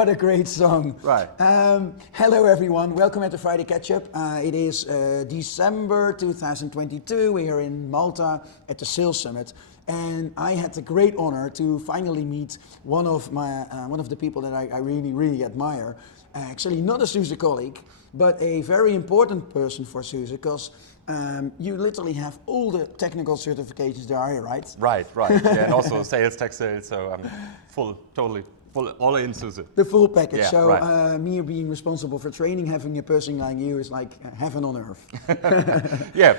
What a great song. Right. Hello everyone, welcome at the Friday Ketchup. It is December 2022. We are in Malta at the Sales Summit. And I had the great honor to finally meet one of the people that I really admire. Actually, not a SUSE colleague, but a very important person for SUSE, because you literally have all the technical certifications there, are you, right? Right. Yeah, and also sales, tech sales, so I'm totally full, all in SUSE. The full package. Yeah, so right. Me being responsible for training, having a person like you is like heaven on earth. Yeah,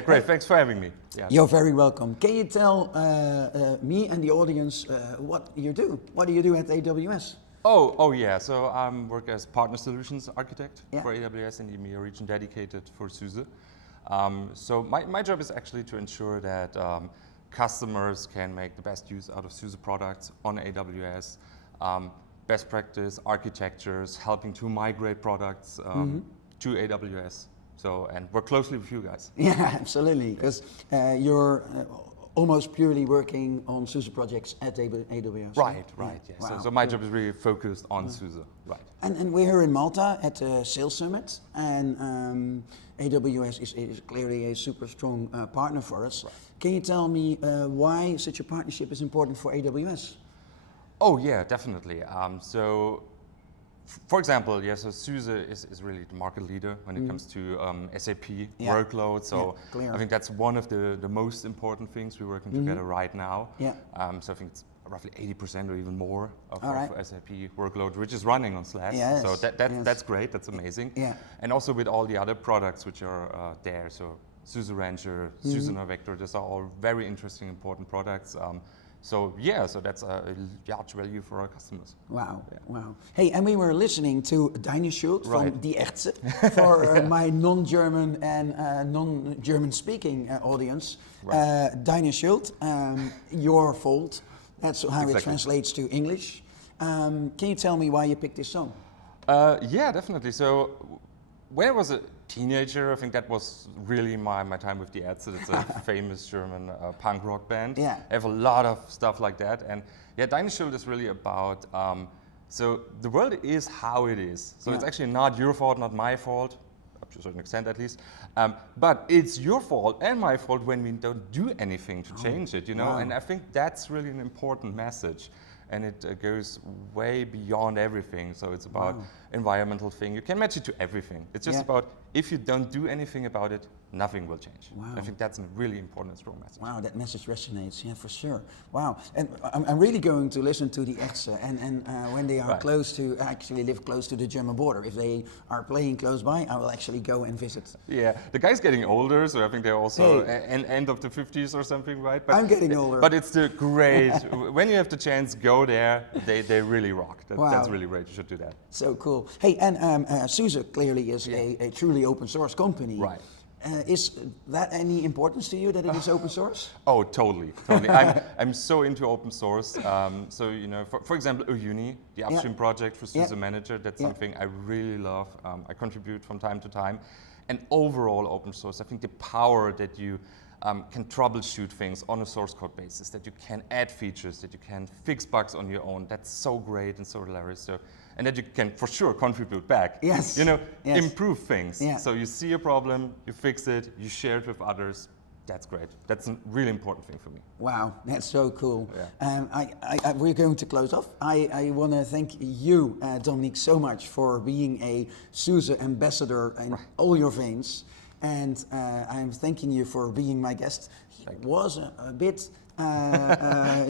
great. Thanks for having me. Yeah. You're very welcome. Can you tell me and the audience what you do? What do you do at AWS? Oh yeah. So I work as partner solutions architect for AWS and Emiel region, dedicated for SUSE. So my job is actually to ensure that customers can make the best use out of SUSE products on AWS. Best practice architectures, helping to migrate products to AWS. So, and work closely with you guys. Yeah, absolutely, because you're almost purely working on SUSE projects at AWS. Right. Yeah. Wow. Wow. So my job is really focused on SUSE. Right. And we're here in Malta at the Sales Summit, and AWS is clearly a super strong partner for us. Right. Can you tell me why such a partnership is important for AWS? Oh yeah, definitely. So, for example, so SUSE is really the market leader when it comes to SAP workload. So I think that's one of the most important things we're working together right now. Yeah. So I think it's roughly 80% or even more of SAP workload, which is running on Slack. Yes. So that's great. That's amazing. Yeah. And also with all the other products which are there. So SUSE Rancher, SUSE Vector, these are all very interesting, important products. So that's a large value for our customers. Wow. Hey, and we were listening to Dominik from the Artze for my non-German and non-German speaking audience. Dominik, your fault. That's how it translates to English. Can you tell me why you picked this song? Yeah, definitely. So when I was a teenager, I think that was really my time with the Artze. It's a famous German punk rock band. Yeah. I have a lot of stuff like that. And yeah, Dominik is really about, so the world is how it is. So it's actually not your fault, not my fault, up to a certain extent at least. But it's your fault and my fault when we don't do anything to change it, you know? And I think that's really an important message. And it goes way beyond everything. So it's about environmental thing. You can match it to everything. It's just about, if you don't do anything about it, nothing will change. Wow. I think that's a really important and strong message. Wow, that message resonates, yeah, for sure. Wow, and I'm really going to listen to the Artze, and when they are actually live close to the German border. If they are playing close by, I will actually go and visit. Yeah, the guy's getting older, so I think they're also end of the 50s or something, right? But I'm getting older. But it's the great, when you have the chance, go there, they really rock. That's really great, you should do that. So cool. Hey, and SUSE clearly is a truly open source company. Right. Is that any importance to you that it is open source? Oh, totally. I'm so into open source. So, you know, for example, Uni, the upstream project for SUSE Manager, that's something I really love. I contribute from time to time. And overall open source, I think the power that you can troubleshoot things on a source code basis, that you can add features, that you can fix bugs on your own, that's so great and so hilarious. So, and that you can for sure contribute back. Yes. You know, yes. Improve things. Yeah. So you see a problem, you fix it, you share it with others. That's great. That's a really important thing for me. Wow, that's so cool. Yeah. We're going to close off. I want to thank you, Dominik, so much for being a SUSE ambassador in all your veins. And I'm thanking you for being my guest. He was a bit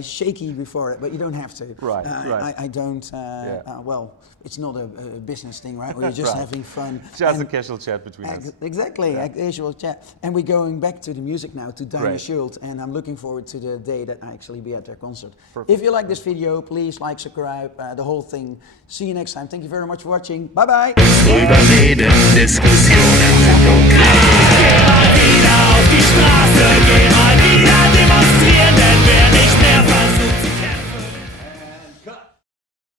shaky before it, but you don't have to. Right. I don't, well, it's not a business thing, right? We're just having fun. Just a casual chat between us. Exactly, a casual chat. And we're going back to the music now, to Dominik, and I'm looking forward to the day that I actually be at their concert. Perfect. If you like this video, please like, subscribe, the whole thing. See you next time. Thank you very much for watching. Bye-bye. Überreden, Diskussionen sind lokal. Geh mal wieder auf die Straße, geh mal